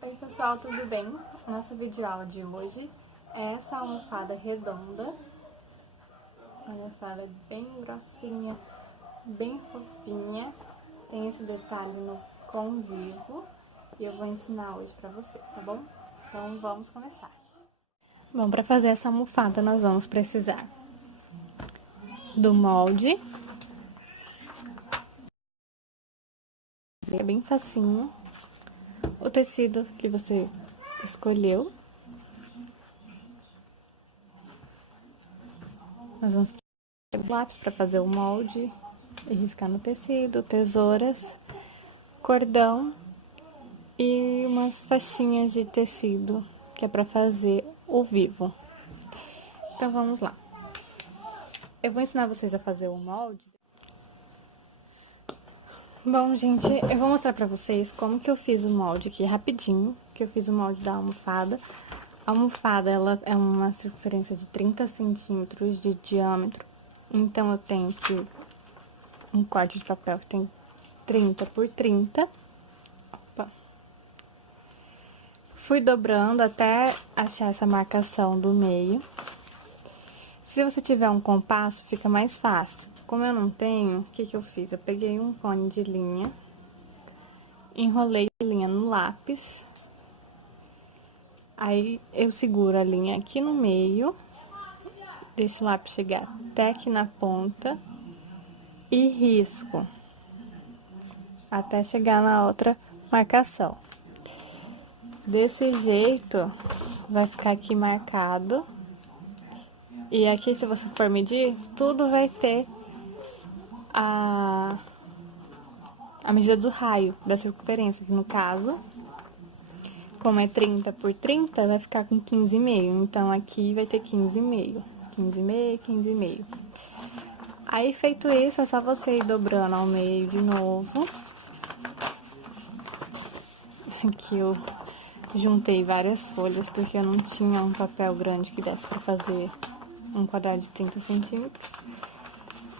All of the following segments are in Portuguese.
Oi pessoal, tudo bem? Nossa videoaula de hoje é essa almofada redonda. Olha só, ela é bem grossinha, bem fofinha. Tem esse detalhe no convivo e eu vou ensinar hoje pra vocês, tá bom? Então vamos começar. Bom, pra fazer essa almofada nós vamos precisar do molde. É bem facinho. O tecido que você escolheu. Nós vamos ter lápis para fazer o molde e riscar no tecido, tesouras, cordão e umas faixinhas de tecido que é para fazer o vivo. Então vamos lá. Eu vou ensinar vocês a fazer o molde. Bom, gente, eu vou mostrar pra vocês como que eu fiz o molde aqui rapidinho, que eu fiz o molde da almofada. A almofada, ela é uma circunferência de 30 centímetros de diâmetro, então eu tenho que um corte de papel que tem 30 por 30. Opa. Fui dobrando até achar essa marcação do meio. Se você tiver um compasso, fica mais fácil. Como eu não tenho, o que que eu fiz? Eu peguei um cone de linha, enrolei a linha no lápis, aí eu seguro a linha aqui no meio, deixo o lápis chegar até aqui na ponta e risco até chegar na outra marcação. Desse jeito, vai ficar aqui marcado. E aqui, se você for medir, tudo vai ter a medida do raio da circunferência. No caso, como é 30 por 30, vai ficar com 15,5. Então, aqui vai ter 15,5. 15,5, 15,5. Aí, feito isso, é só você ir dobrando ao meio de novo. Aqui eu juntei várias folhas, porque eu não tinha um papel grande que desse pra fazer um quadrado de 30 centímetros.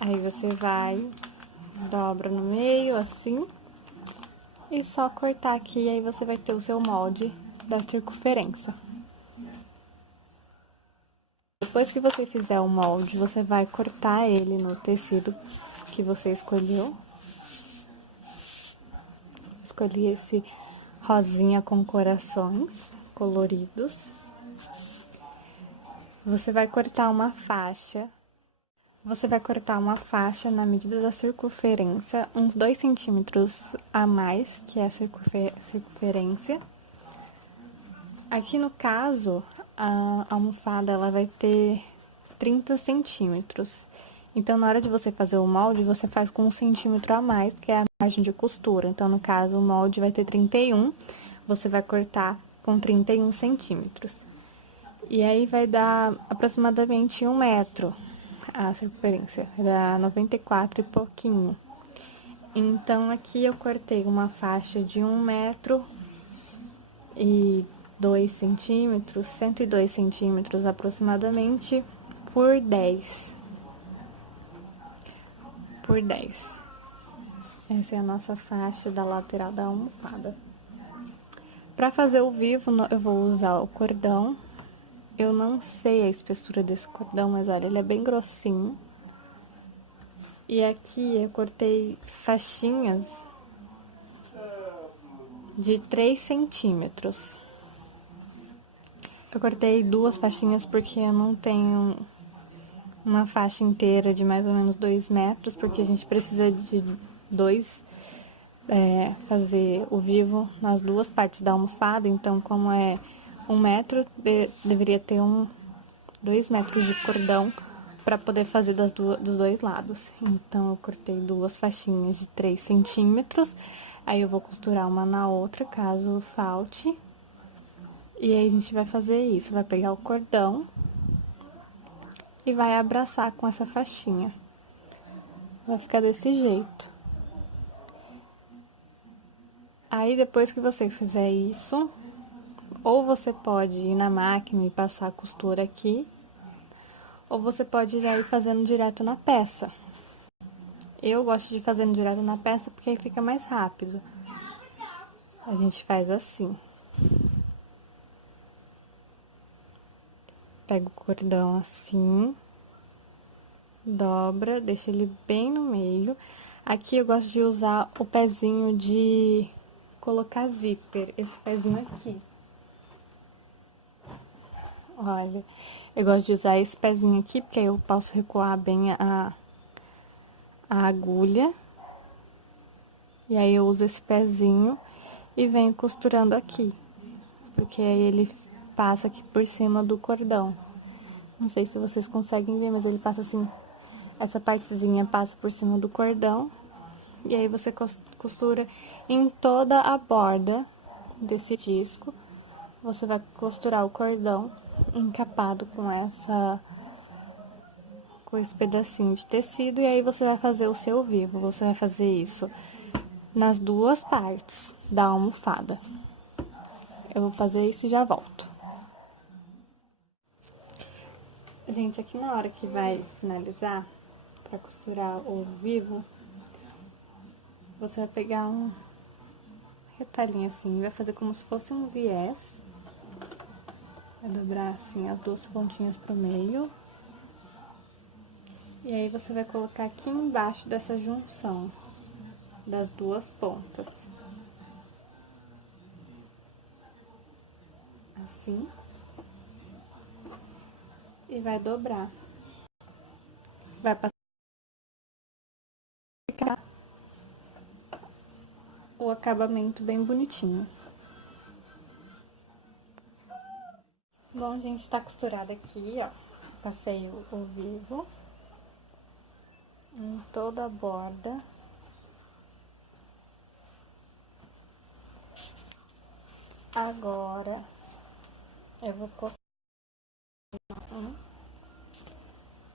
Aí você vai, dobra no meio, assim, e só cortar aqui, aí você vai ter o seu molde da circunferência. Depois que você fizer o molde, você vai cortar ele no tecido que você escolheu. Escolhi esse rosinha com corações coloridos. Você vai cortar uma faixa. Você vai cortar uma faixa na medida da circunferência, uns 2 centímetros a mais, que é a circunferência. Aqui no caso, a almofada ela vai ter 30 centímetros. Então, na hora de você fazer o molde, você faz com 1 centímetro a mais, que é a margem de costura. Então, no caso, o molde vai ter 31, você vai cortar com 31 centímetros. E aí, vai dar aproximadamente 1 metro a circunferência, dá 94 e pouquinho. Então, aqui eu cortei uma faixa de 1 metro e 2 centímetros, 102 centímetros aproximadamente, por 10. Por 10. Essa é a nossa faixa da lateral da almofada. Para fazer o vivo, eu vou usar o cordão. Eu não sei a espessura desse cordão, mas olha, ele é bem grossinho. E aqui eu cortei faixinhas de 3 centímetros. Eu cortei 2 faixinhas porque eu não tenho uma faixa inteira de mais ou menos 2 metros, porque a gente precisa de 2, fazer o vivo nas duas partes da almofada. Então, como é 1 metro, deveria ter 2 metros de cordão para poder fazer dos dois lados. Então, eu cortei 2 faixinhas de 3 centímetros. Aí, eu vou costurar uma na outra, caso falte. E aí, a gente vai fazer isso. Vai pegar o cordão e vai abraçar com essa faixinha. Vai ficar desse jeito. Aí, depois que você fizer isso, ou você pode ir na máquina e passar a costura aqui, ou você pode já ir fazendo direto na peça. Eu gosto de fazer direto na peça porque aí fica mais rápido. A gente faz assim. Pega o cordão assim, dobra, deixa ele bem no meio. Aqui eu gosto de usar o pezinho de colocar zíper, esse pezinho aqui. Olha, eu gosto de usar esse pezinho aqui, porque aí eu posso recuar bem a agulha. E aí eu uso esse pezinho e venho costurando aqui, porque aí ele passa aqui por cima do cordão. Não sei se vocês conseguem ver, mas ele passa assim, essa partezinha passa por cima do cordão. E aí você costura em toda a borda desse disco. Você vai costurar o cordão encapado com esse pedacinho de tecido, e aí você vai fazer o seu vivo. Você vai fazer isso nas duas partes da almofada. Eu vou fazer isso e já volto. Gente, aqui na hora que vai finalizar, pra costurar o vivo, você vai pegar um retalhinho assim, vai fazer como se fosse um viés. Vai dobrar assim as duas pontinhas pro meio. E aí, você vai colocar aqui embaixo dessa junção das duas pontas. Assim. E vai dobrar. Vai ficar o acabamento bem bonitinho. Bom, gente, tá costurado aqui, ó. Passei o vivo em toda a borda. Agora, eu vou costurar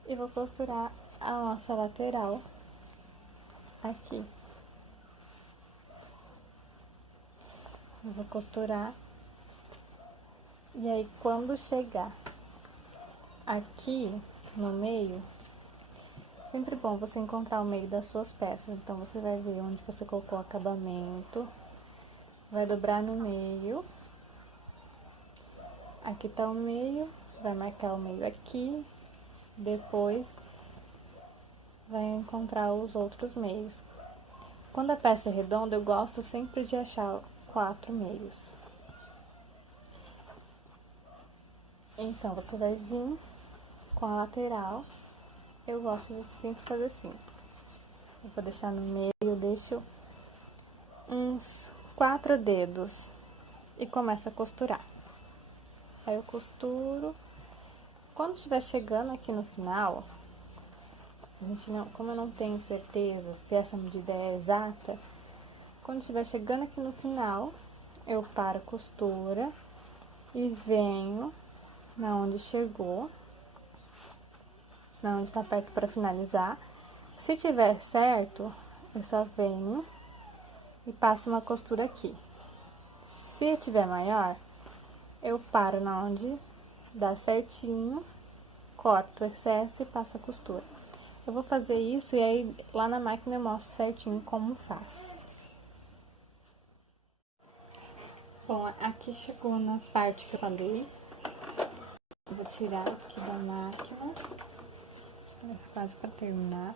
e vou costurar a nossa lateral aqui. Eu vou costurar. E aí, quando chegar aqui no meio, sempre bom você encontrar o meio das suas peças. Então, você vai ver onde você colocou o acabamento, vai dobrar no meio. Aqui tá o meio, vai marcar o meio aqui, depois vai encontrar os outros meios. Quando a peça é redonda, eu gosto sempre de achar 4 meios. Então, você vai vir com a lateral. Eu gosto de sempre fazer assim. Eu vou deixar no meio, eu deixo uns 4 dedos e começo a costurar. Aí eu costuro. Quando estiver chegando aqui no final, como eu não tenho certeza se essa medida é exata, quando estiver chegando aqui no final, eu paro a costura e venho na onde chegou, na onde tá perto para finalizar. Se tiver certo, eu só venho e passo uma costura aqui. Se tiver maior, eu paro na onde dá certinho, corto o excesso e passo a costura. Eu vou fazer isso e aí lá na máquina eu mostro certinho como faz. Bom, aqui chegou na parte que eu falei. Eu vou tirar aqui da máquina. Quase pra terminar.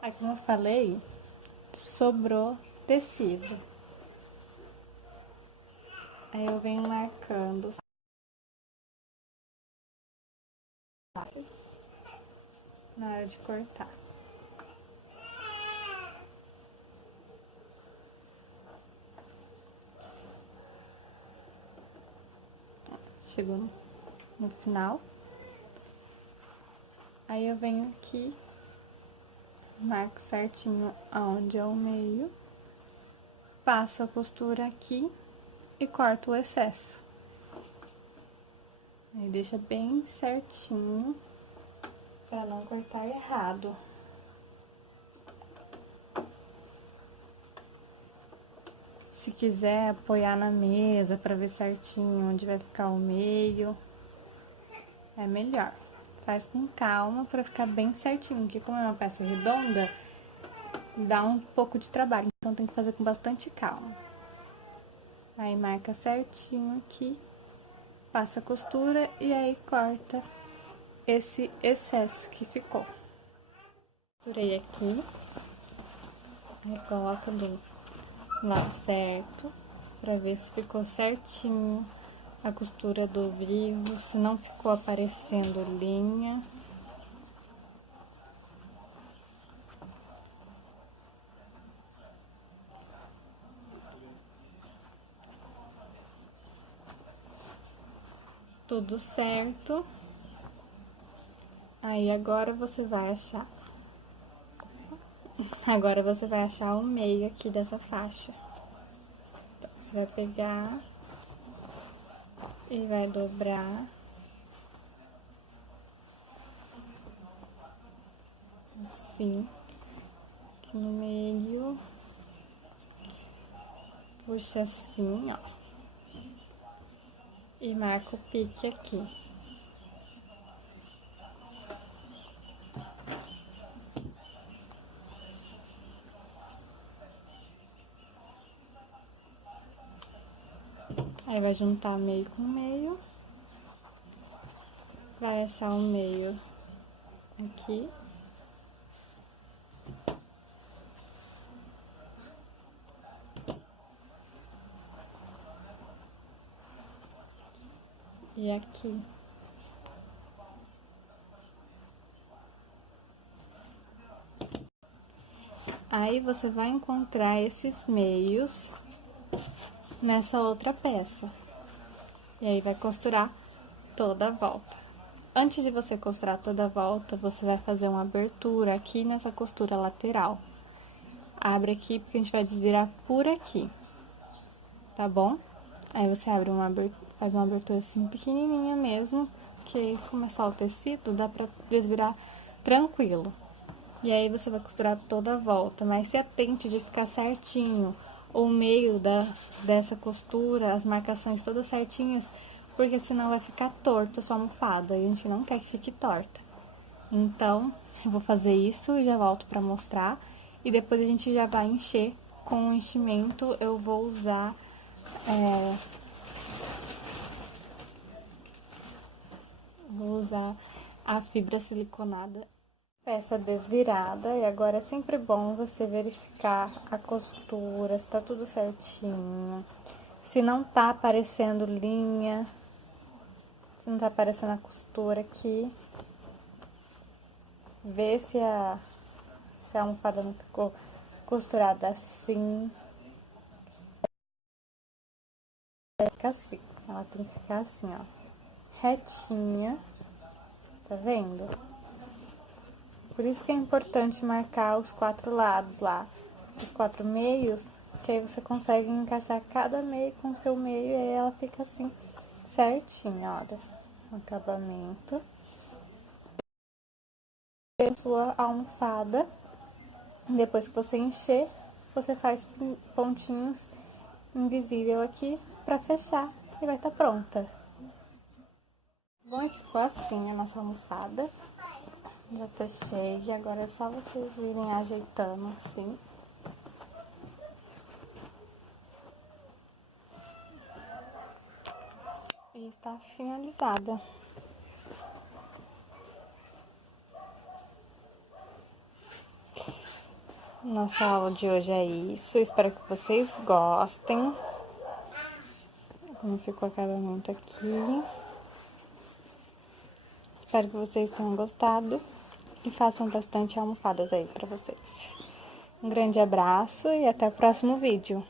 Aí, como eu falei, sobrou tecido. Aí eu venho marcando na hora de cortar. Chegou no final. Aí eu venho aqui, marco certinho aonde é o meio, passo a costura aqui e corto o excesso. Aí deixa bem certinho pra não cortar errado. Se quiser apoiar na mesa pra ver certinho onde vai ficar o meio, é melhor. Faz com calma pra ficar bem certinho, porque como é uma peça redonda, dá um pouco de trabalho, então tem que fazer com bastante calma. Aí marca certinho aqui passa a costura e aí corta esse excesso que ficou. Costurei aqui, aí coloca do lado certo, pra ver se ficou certinho a costura do vivo, se não ficou aparecendo linha. Tudo certo. Aí agora você vai achar. Agora você vai achar o meio aqui dessa faixa. Então, você vai pegar e vai dobrar. Assim, aqui no meio. Puxa assim, ó. E marca o pique aqui. Aí vai juntar meio com meio. Vai achar o meio aqui. E aqui. Aí você vai encontrar esses meios nessa outra peça. E aí vai costurar toda a volta. Antes de você costurar toda a volta, você vai fazer uma abertura aqui nessa costura lateral. Abre aqui, porque a gente vai desvirar por aqui, tá bom? Aí você abre faz uma abertura assim pequenininha mesmo, que como é só o tecido, dá pra desvirar tranquilo. E aí você vai costurar toda a volta, mas se atente de ficar certinho o meio dessa costura, as marcações todas certinhas, porque senão vai ficar torta a sua almofada, e a gente não quer que fique torta. Então, eu vou fazer isso e já volto pra mostrar, e depois a gente já vai encher com o enchimento. Eu vou usar a fibra siliconada, peça desvirada. E agora é sempre bom você verificar a costura, se tá tudo certinho, se não tá aparecendo linha, se não tá aparecendo a costura aqui, ver se a almofada não ficou costurada assim. Fica assim, ela tem que ficar assim, ó, retinha, tá vendo? Por isso que é importante marcar os 4 lados lá, os 4 meios, que aí você consegue encaixar cada meio com o seu meio, e aí ela fica assim, certinha, olha, o acabamento. A sua almofada, depois que você encher, você faz pontinhos invisível aqui pra fechar, e vai estar pronta. Bom, ficou assim a nossa almofada. Já fechei, e agora é só vocês irem ajeitando assim. E está finalizada. Nossa aula de hoje é isso, espero que vocês gostem. Como ficou o acabamento aqui. Espero que vocês tenham gostado e façam bastante almofadas aí pra vocês. Um grande abraço e até o próximo vídeo.